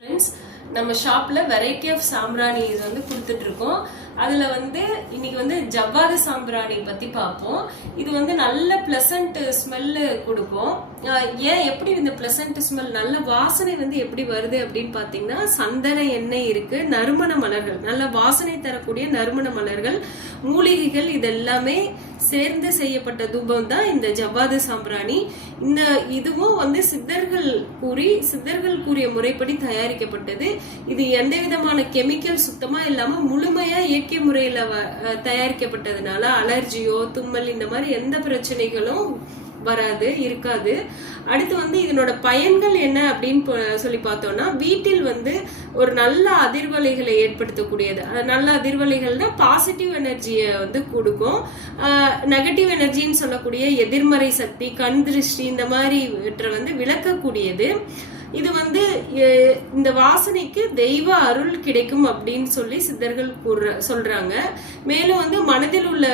Friends, நம்ம ஷாப்ல variety of சாம்பிராணி வந்து கொடுத்துட்டு இருக்கோம். அதுல வந்து இன்னைக்கு ஜவ்வாது சாம்பிராணி பத்தி பார்ப்போம். இது நல்ல பிளசன்ட் ஸ்மெல் கொடுக்கும். ஏன் எப்படி இந்த பிளசன்ட் ஸ்மெல், நல்ல வாசனை எப்படி வருது அப்படின்னு பாத்தீங்கன்னா, சந்தன எண்ணெய் இருக்கு, நறுமண மலர்கள், நல்ல வாசனை தரக்கூடிய நறுமண மலர்கள், மூலிகைகள், இதெல்லாமே சேர்ந்து செய்யப்பட்ட தூபம் தான் இந்த ஜவ்வாது சாம்பிராணி. இந்த இதுவும் சித்தர்கள் கூறிய முறைப்படி தயாரிக்கப்பட்டது. இது எந்த விதமான கெமிக்கல் சுத்தமா இல்லாம முழுமையா இயற்கை முறையில தயாரிக்கப்பட்டதுனால அலர்ஜியோ தும்மல் இந்த மாதிரி எந்த பிரச்சனைகளும் இருக்காது. அடுத்து இதனோட பயன்கள் என்ன அப்படின்னு சொல்லி பார்த்தோம்னா, வீட்டில் ஒரு நல்ல அதிர்வலைகளை ஏற்படுத்தக்கூடியது. நல்ல அதிர்வலைகள்னா பாசிட்டிவ் எனர்ஜியை கொடுக்கும். நெகட்டிவ் எனர்ஜின்னு சொல்லக்கூடிய எதிர்மறை சக்தி, கண் திருஷ்டி இந்த மாதிரி விளக்கக்கூடியது. இது இந்த வாசனைக்கு தெய்வ அருள் கிடைக்கும் அப்படின்னு சொல்லி சித்தர்கள் சொல்றாங்க. மேலும் மனதில் உள்ள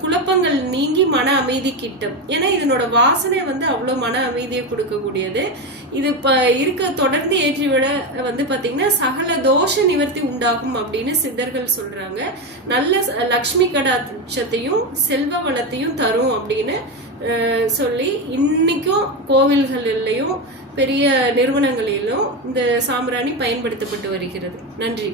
குழப்பங்கள் நீங்கி மன அமைதி கிட்டும். ஏன்னா இதனோட வாசனை அவ்வளவு மன அமைதியை கொடுக்கக்கூடியது. இது தொடர்ந்து ஏற்றிவிட பாத்தீங்கன்னா சகல தோஷ நிவர்த்தி உண்டாகும் அப்படின்னு சித்தர்கள் சொல்றாங்க. நல்ல லக்ஷ்மி கடாட்சத்தையும் செல்வ வளத்தையும் தரும் அப்படின்னு சொல்லி இன்னைக்கும் கோவில்களிலும் பெரிய நிறுவனங்களிலும் இந்த சாம்பிராணி பயன்படுத்தப்பட்டு வருகிறது. நன்றி.